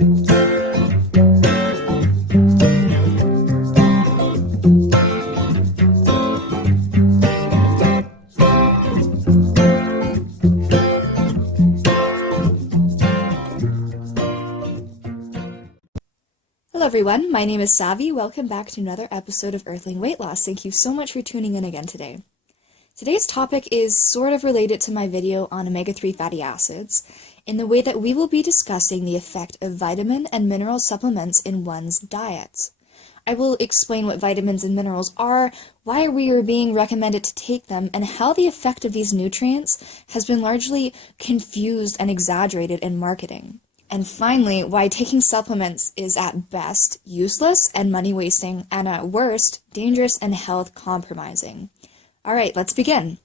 Hello everyone, my name is Savi. Welcome back to another episode of Earthling Weight Loss. Thank you so much for tuning in again today. Today's topic is sort of related to my video on omega-3 fatty acids in the way that we will be discussing the effect of vitamin and mineral supplements in one's diet. I will explain what vitamins and minerals are, why we are being recommended to take them, and how the effect of these nutrients has been largely confused and exaggerated in marketing. And finally, why taking supplements is at best useless and money-wasting, and at worst, dangerous and health-compromising. Alright, let's begin.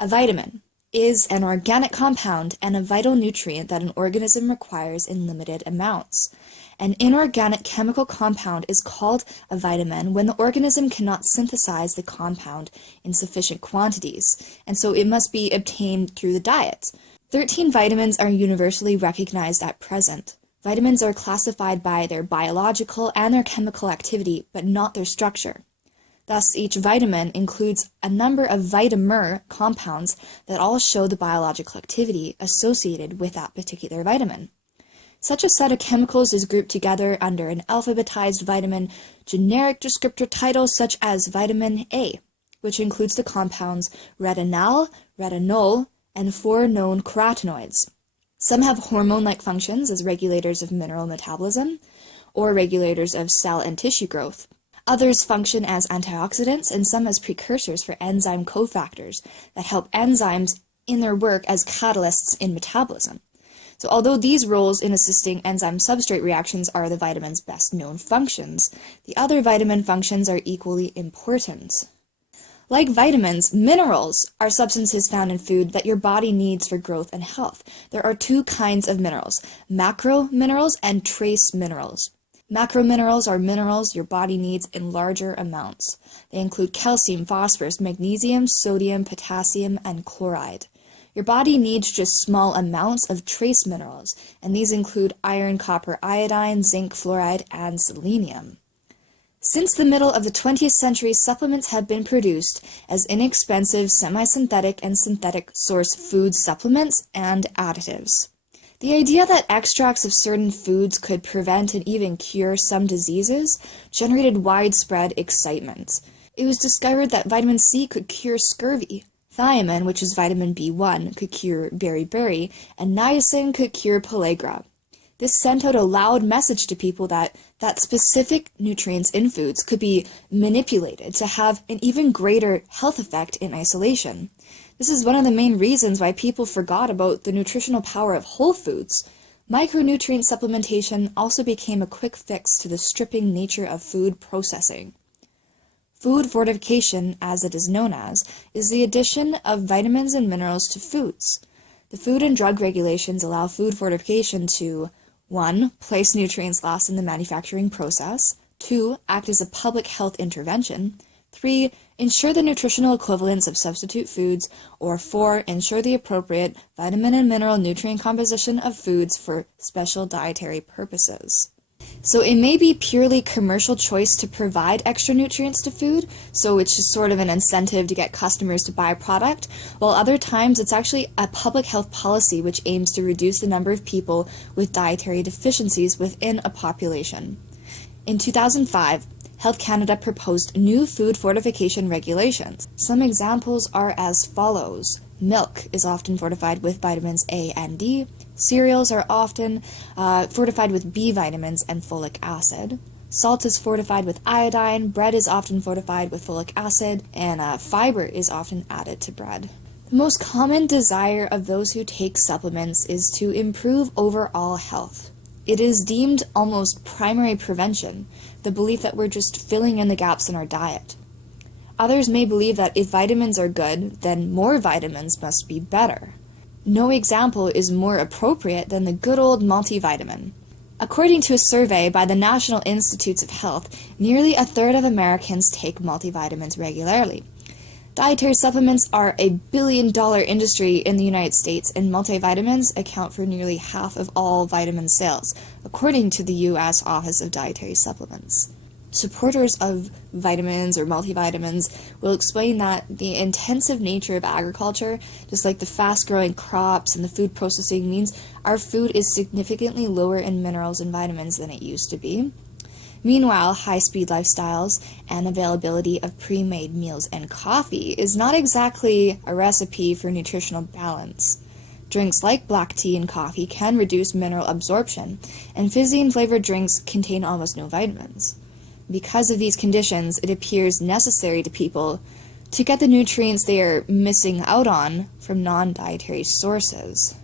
A vitamin is an organic compound and a vital nutrient that an organism requires in limited amounts. An inorganic chemical compound is called a vitamin when the organism cannot synthesize the compound in sufficient quantities, and so it must be obtained through the diet. 13 vitamins are universally recognized at present. Vitamins are classified by their biological and their chemical activity, but not their structure. Thus, each vitamin includes a number of vitamer compounds that all show the biological activity associated with that particular vitamin. Such a set of chemicals is grouped together under an alphabetized vitamin generic descriptor title such as vitamin A, which includes the compounds retinal, retinol, and 4 known carotenoids. Some have hormone-like functions as regulators of mineral metabolism or regulators of cell and tissue growth. Others function as antioxidants and some as precursors for enzyme cofactors that help enzymes in their work as catalysts in metabolism. So although these roles in assisting enzyme-substrate reactions are the vitamin's best known functions, the other vitamin functions are equally important. Like vitamins, minerals are substances found in food that your body needs for growth and health. There are 2 kinds of minerals, macro minerals and trace minerals. Macro minerals are minerals your body needs in larger amounts. They include calcium, phosphorus, magnesium, sodium, potassium, and chloride. Your body needs just small amounts of trace minerals, and these include iron, copper, iodine, zinc, fluoride, and selenium. Since the middle of the 20th century, supplements have been produced as inexpensive semi-synthetic and synthetic source food supplements and additives. The idea that extracts of certain foods could prevent and even cure some diseases generated widespread excitement. It was discovered that vitamin C could cure scurvy, thiamine, which is vitamin B1, could cure beriberi, and niacin could cure pellagra. This sent out a loud message to people that specific nutrients in foods could be manipulated to have an even greater health effect in isolation. This is one of the main reasons why people forgot about the nutritional power of whole foods. Micronutrient supplementation also became a quick fix to the stripping nature of food processing. Food fortification, as it is known as, is the addition of vitamins and minerals to foods. The Food and Drug Regulations allow food fortification to 1. Place nutrients lost in the manufacturing process. 2. Act as a public health intervention. 3. Ensure the nutritional equivalence of substitute foods. Or 4. Ensure the appropriate vitamin and mineral nutrient composition of foods for special dietary purposes. So it may be purely commercial choice to provide extra nutrients to food, so it's just sort of an incentive to get customers to buy a product, while other times it's actually a public health policy which aims to reduce the number of people with dietary deficiencies within a population. In 2005, Health Canada proposed new food fortification regulations. Some examples are as follows. Milk is often fortified with vitamins A and D. Cereals are often fortified with B vitamins and folic acid. Salt is fortified with iodine. Bread is often fortified with folic acid. And fiber is often added to bread. The most common desire of those who take supplements is to improve overall health. It is deemed almost primary prevention, the belief that we're just filling in the gaps in our diet. Others may believe that if vitamins are good, then more vitamins must be better. No example is more appropriate than the good old multivitamin. According to a survey by the National Institutes of Health, nearly a third of Americans take multivitamins regularly. Dietary supplements are a billion-dollar industry in the United States, and multivitamins account for nearly half of all vitamin sales, according to the U.S. Office of Dietary Supplements. Supporters of vitamins or multivitamins will explain that the intensive nature of agriculture, just like the fast-growing crops and the food processing, means our food is significantly lower in minerals and vitamins than it used to be. Meanwhile, high-speed lifestyles and availability of pre-made meals and coffee is not exactly a recipe for nutritional balance. Drinks like black tea and coffee can reduce mineral absorption, and fizzy and flavored drinks contain almost no vitamins. Because of these conditions, it appears necessary to people to get the nutrients they are missing out on from non-dietary sources.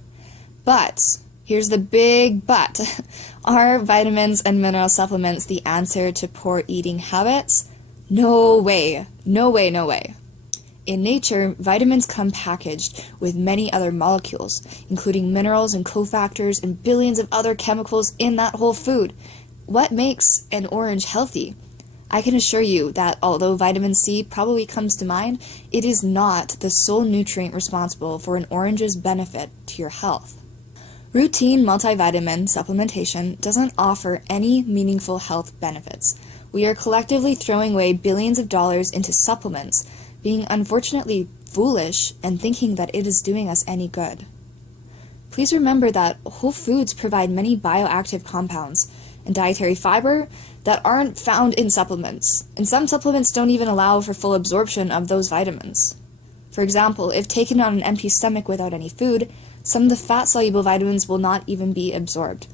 But here's the big but. Are vitamins and mineral supplements the answer to poor eating habits? No way. No way, no way. In nature, vitamins come packaged with many other molecules, including minerals and cofactors and billions of other chemicals in that whole food. What makes an orange healthy? I can assure you that although vitamin C probably comes to mind, it is not the sole nutrient responsible for an orange's benefit to your health. Routine multivitamin supplementation doesn't offer any meaningful health benefits. We are collectively throwing away billions of dollars into supplements, being unfortunately foolish and thinking that it is doing us any good. Please remember that whole foods provide many bioactive compounds and dietary fiber that aren't found in supplements, and some supplements don't even allow for full absorption of those vitamins. For example, if taken on an empty stomach without any food, some of the fat-soluble vitamins will not even be absorbed.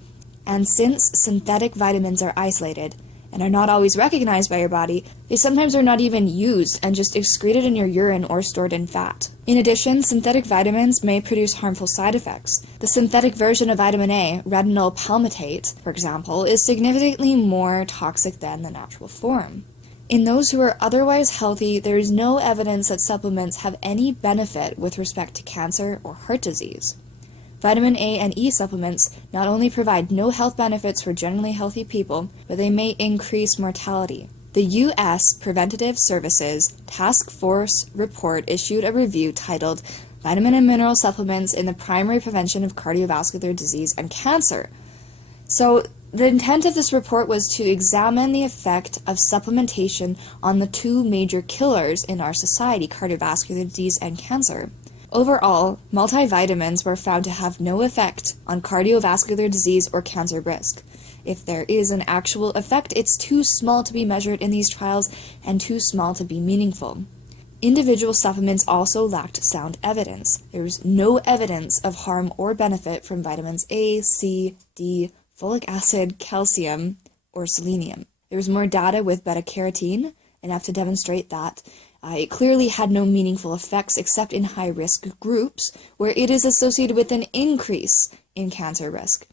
And since synthetic vitamins are isolated and are not always recognized by your body, they sometimes are not even used and just excreted in your urine or stored in fat. In addition, synthetic vitamins may produce harmful side effects. The synthetic version of vitamin A, retinol palmitate, for example, is significantly more toxic than the natural form. In those who are otherwise healthy, there is no evidence that supplements have any benefit with respect to cancer or heart disease. Vitamin A and E supplements not only provide no health benefits for generally healthy people, but they may increase mortality. The U.S. Preventative Services Task Force report issued a review titled Vitamin and Mineral Supplements in the Primary Prevention of Cardiovascular Disease and Cancer. So, the intent of this report was to examine the effect of supplementation on the two major killers in our society, cardiovascular disease and cancer. Overall, multivitamins were found to have no effect on cardiovascular disease or cancer risk. If there is an actual effect, it's too small to be measured in these trials and too small to be meaningful. Individual supplements also lacked sound evidence. There was no evidence of harm or benefit from vitamins A, C, D, folic acid, calcium, or selenium. There was more data with beta-carotene, enough to demonstrate that it clearly had no meaningful effects except in high-risk groups, where it is associated with an increase in cancer risk.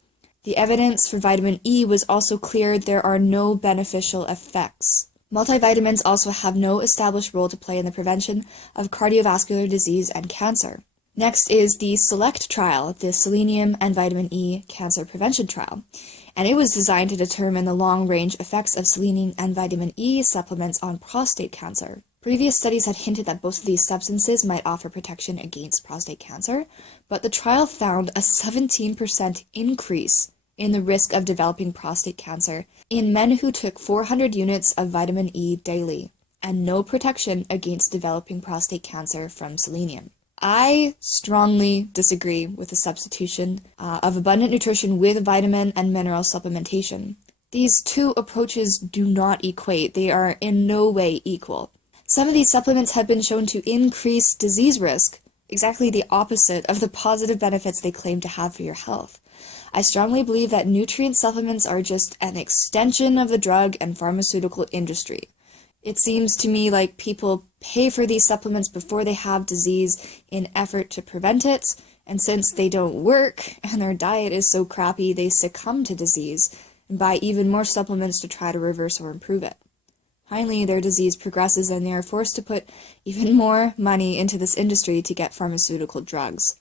The evidence for vitamin E was also clear. There are no beneficial effects. Multivitamins also have no established role to play in the prevention of cardiovascular disease and cancer. Next is the SELECT trial, the Selenium and Vitamin E Cancer Prevention Trial, and it was designed to determine the long-range effects of selenium and vitamin E supplements on prostate cancer. Previous studies had hinted that both of these substances might offer protection against prostate cancer, but the trial found a 17% increase in the risk of developing prostate cancer in men who took 400 units of vitamin E daily, and no protection against developing prostate cancer from selenium. I strongly disagree with the substitution of abundant nutrition with vitamin and mineral supplementation. These two approaches do not equate. They are in no way equal. Some of these supplements have been shown to increase disease risk, exactly the opposite of the positive benefits they claim to have for your health. I strongly believe that nutrient supplements are just an extension of the drug and pharmaceutical industry. It seems to me like people pay for these supplements before they have disease in effort to prevent it, and since they don't work and their diet is so crappy, they succumb to disease and buy even more supplements to try to reverse or improve it. Finally, their disease progresses and they are forced to put even more money into this industry to get pharmaceutical drugs.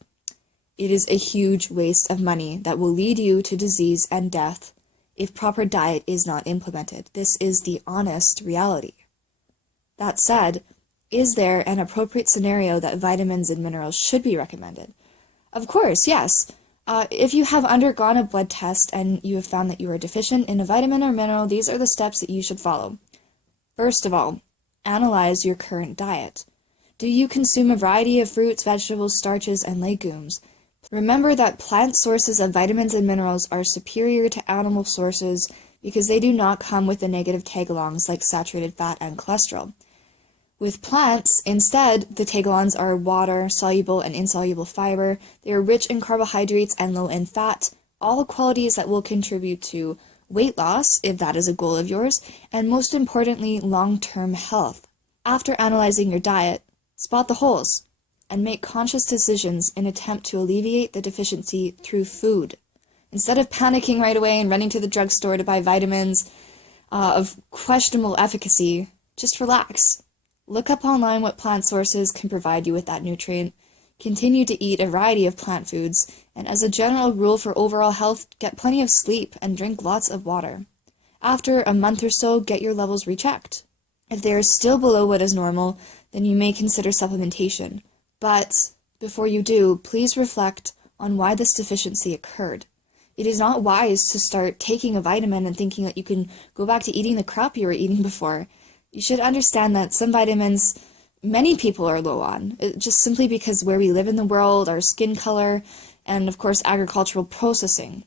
It is a huge waste of money that will lead you to disease and death if proper diet is not implemented. This is the honest reality. That said, Is there an appropriate scenario that vitamins and minerals should be recommended? Of course, yes. If you have undergone a blood test and you have found that you are deficient in a vitamin or mineral, these are the steps that you should follow. First of all, analyze your current diet. Do you consume a variety of fruits, vegetables, starches, and legumes? Remember that plant sources of vitamins and minerals are superior to animal sources because they do not come with the negative tag-alongs like saturated fat and cholesterol. With plants, instead, the tag-alongs are water, soluble and insoluble fiber. They are rich in carbohydrates and low in fat, all qualities that will contribute to weight loss, if that is a goal of yours, and most importantly, long-term health. After analyzing your diet, spot the holes and make conscious decisions in attempt to alleviate the deficiency through food. Instead of panicking right away and running to the drugstore to buy vitamins of questionable efficacy, just relax. Look up online what plant sources can provide you with that nutrient. Continue to eat a variety of plant foods, and as a general rule for overall health, get plenty of sleep and drink lots of water. After a month or so, get your levels rechecked. If they are still below what is normal, then you may consider supplementation. But before you do, please reflect on why this deficiency occurred. It is not wise to start taking a vitamin and thinking that you can go back to eating the crap you were eating before. You should understand that some vitamins many people are low on, just simply because where we live in the world, our skin color, and of course agricultural processing.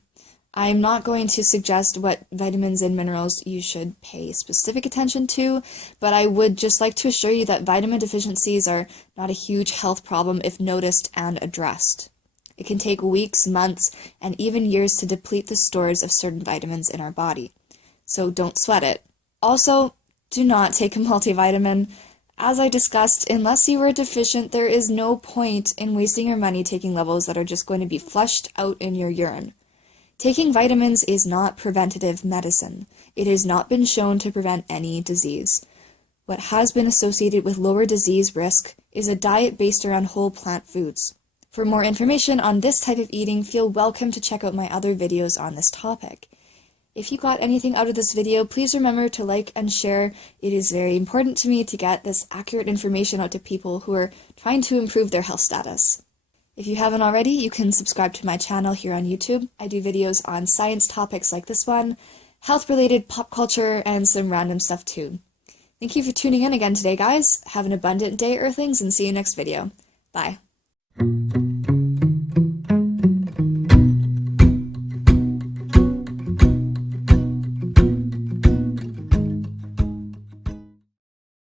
I'm not going to suggest what vitamins and minerals you should pay specific attention to, but I would just like to assure you that vitamin deficiencies are not a huge health problem if noticed and addressed. It can take weeks, months, and even years to deplete the stores of certain vitamins in our body. So don't sweat it. Also, do not take a multivitamin. As I discussed, unless you are deficient, there is no point in wasting your money taking levels that are just going to be flushed out in your urine. Taking vitamins is not preventative medicine. It has not been shown to prevent any disease. What has been associated with lower disease risk is a diet based around whole plant foods. For more information on this type of eating, feel welcome to check out my other videos on this topic. If you got anything out of this video, please remember to like and share. It is very important to me to get this accurate information out to people who are trying to improve their health status. If you haven't already, you can subscribe to my channel here on YouTube. I do videos on science topics like this one, health-related pop culture, and some random stuff too. Thank you for tuning in again today, guys. Have an abundant day, Earthlings, and see you next video. Bye.